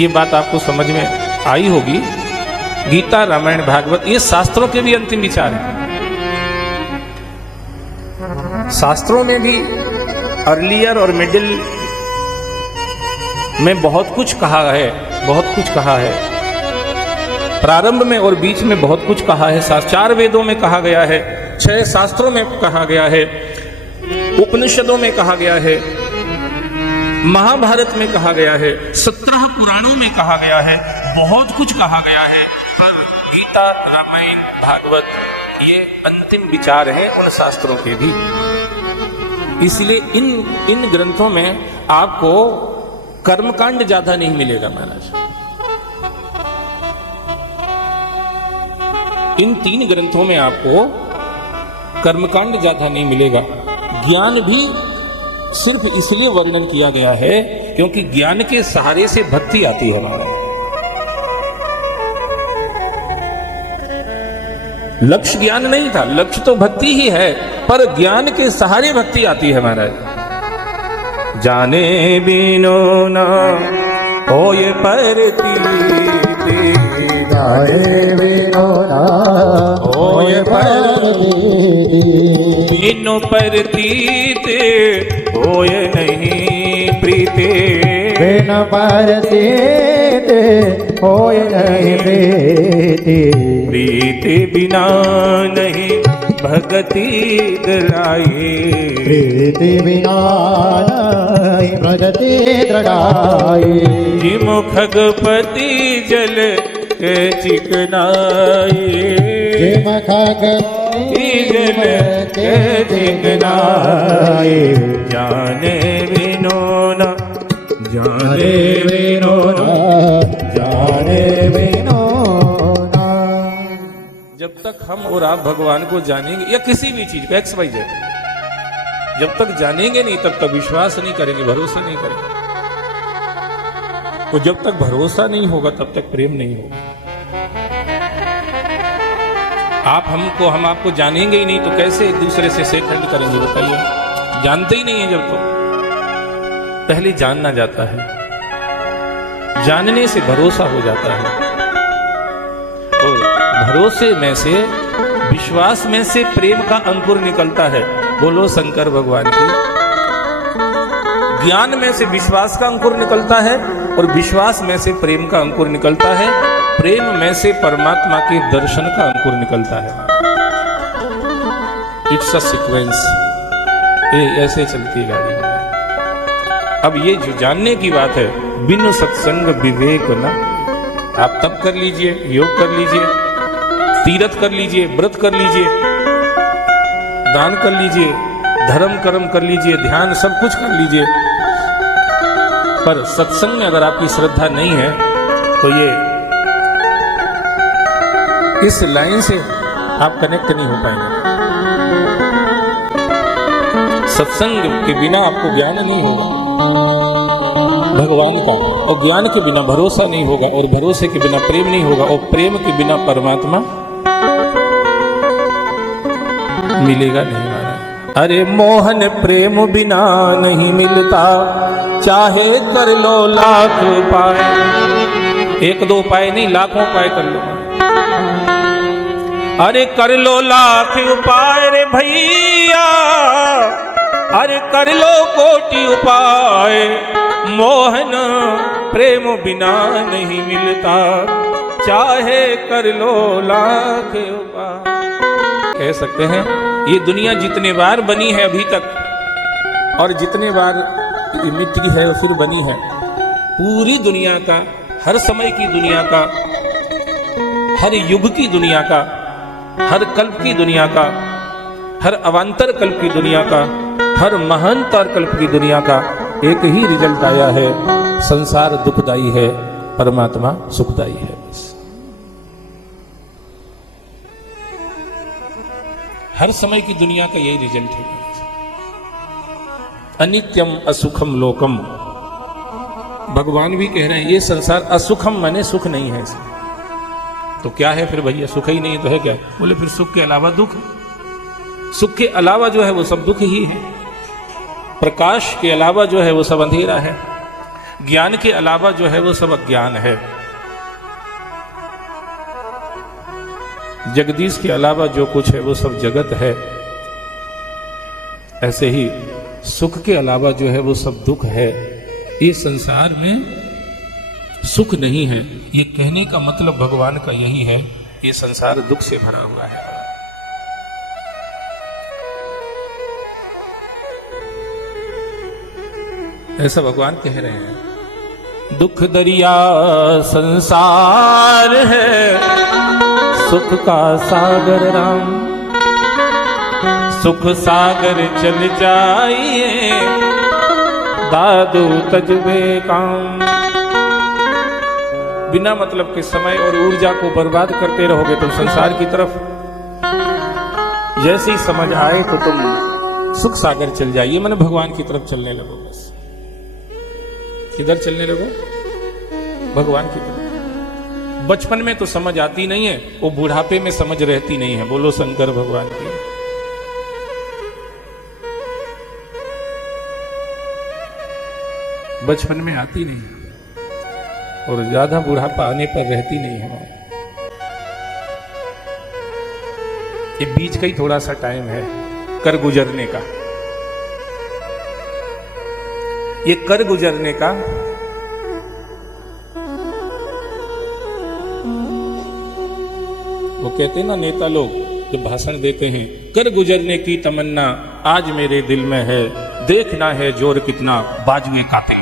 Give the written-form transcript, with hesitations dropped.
ये बात आपको समझ में आई होगी। गीता, रामायण, भागवत ये शास्त्रों के भी अंतिम विचार हैं। शास्त्रों में भी अर्लियर और मिडिल में बहुत कुछ कहा है, बहुत कुछ कहा है। प्रारंभ में और बीच में बहुत कुछ कहा है। 4 वेदों में कहा गया है, 6 शास्त्रों में कहा गया है, उपनिषदों में कहा गया है, महाभारत में कहा गया है, 17 पुराणों में कहा गया है, बहुत कुछ कहा गया है। पर गीता, रामायण, भागवत ये अंतिम विचार हैं उन शास्त्रों के भी। इसलिए इन ग्रंथों में आपको कर्मकांड ज्यादा नहीं मिलेगा महाराज। इन 3 ग्रंथों में आपको कर्मकांड ज्यादा नहीं मिलेगा। ज्ञान भी सिर्फ इसलिए वर्णन किया गया है क्योंकि ज्ञान के सहारे से भक्ति आती है हमारा। लक्ष्य ज्ञान नहीं था, लक्ष्य तो भक्ति ही है, पर ज्ञान के सहारे भक्ति आती है महाराज। जाने बिनो ना होए परतीत, जाने बिनो ना होए परतीत, बिनु परतीत होए नहीं प्रीते, बिनु परतीत होए नहीं प्रीति, प्रीति बिना नहीं भगति दृढ़ाई, प्रीति बिना नहीं भगति दृढ़ाई, जिमु खगपति जल के चिकनाई, जिम खगपति जल के चिकनाई, जाने बिनो न जाने बिनो ना जाने बिनो ना। जब तक हम और आप भगवान को जानेंगे या किसी भी चीज को XYZ, जब तक जानेंगे नहीं तब तक विश्वास नहीं करेंगे, भरोसा नहीं करेंगे। तो जब तक भरोसा नहीं होगा तब तक प्रेम नहीं होगा। हम आपको जानेंगे ही नहीं तो कैसे एक दूसरे से शेक हैंड करेंगे बताइए। जानते ही नहीं है जब तो पहले जानना जाता है, जानने से भरोसा हो जाता है, और भरोसे में से, विश्वास में से प्रेम का अंकुर निकलता है। बोलो शंकर भगवान की। ज्ञान में से विश्वास का अंकुर निकलता है और विश्वास में से प्रेम का अंकुर निकलता है, प्रेम में से परमात्मा के दर्शन का अंकुर निकलता है। इट्स अ सीक्वेंस, ये ऐसे चलती गाड़ी। अब ये जो जानने की बात है, बिनु सत्संग विवेक न, आप तप कर लीजिए, योग कर लीजिए, तीर्थ कर लीजिए, व्रत कर लीजिए, दान कर लीजिए, धर्म कर्म कर लीजिए, ध्यान सब कुछ कर लीजिए, पर सत्संग में अगर आपकी श्रद्धा नहीं है तो ये इस लाइन से आप कनेक्ट नहीं हो पाएंगे। सत्संग के बिना आपको ज्ञान नहीं होगा भगवान का, और ज्ञान के बिना भरोसा नहीं होगा, और भरोसे के बिना प्रेम नहीं होगा, और प्रेम के बिना परमात्मा मिलेगा नहीं महाराज। अरे मोहन प्रेम बिना नहीं मिलता, चाहे कर लो लाख उपाय। 1-2 उपाय नहीं, लाखों उपाय कर लो। अरे कर लो लाख उपाय रे भैया, अरे कर लो कोटि उपाय, मोहन प्रेम बिना नहीं मिलता, चाहे कर लो लाख उपाय। कह सकते हैं ये दुनिया जितने बार बनी है अभी तक, और जितने बार ये मिट्टी है फिर बनी है, पूरी दुनिया का, हर समय की दुनिया का, हर युग की दुनिया का, हर कल्प की दुनिया का, हर अवांतर कल्प की दुनिया का, हर महांतर कल्प की दुनिया का एक ही रिजल्ट आया है, संसार दुखदाई है, परमात्मा सुखदाई है। बस हर समय की दुनिया का यही रिजल्ट है। अनित्यम असुखम लोकम, भगवान भी कह रहे हैं ये संसार असुखम माने सुख नहीं है इसमें। तो क्या है फिर भैया, सुख ही नहीं तो है क्या? बोले फिर सुख के अलावा दुख, सुख के अलावा जो है वो सब दुख ही है, प्रकाश के अलावा जो है वो सब अंधेरा है। ज्ञान के अलावा जो है वो सब अज्ञान है। जगदीश के अलावा जो कुछ है वो सब जगत है। ऐसे ही सुख के अलावा जो है वो सब दुख है। ये संसार में सुख नहीं है, ये कहने का मतलब भगवान का यही है, ये संसार दुख से भरा हुआ है। ऐसा भगवान कह रहे हैं। दुख दरिया संसार है, सुख का सागर राम, सुख सागर चल जाइए, दादू तजबे काम। बिना मतलब के समय और ऊर्जा को बर्बाद करते रहोगे तो संसार की तरफ जैसे ही समझ आए तो तुम सुख सागर चल जाइए, मैंने भगवान की तरफ चलने लगो। बस किधर चलने लगो? भगवान की तरफ। बचपन में तो समझ आती नहीं है, वो बुढ़ापे में समझ रहती नहीं है। बोलो शंकर भगवान की। बचपन में आती नहीं और ज्यादा बुढ़ापा आने पर रहती नहीं है। ये बीच का ही थोड़ा सा टाइम है कर गुजरने का। ये कर गुजरने का वो कहते हैं ना नेता लोग जब भाषण देते हैं, कर गुजरने की तमन्ना आज मेरे दिल में है, देखना है जोर कितना बाजुए काते।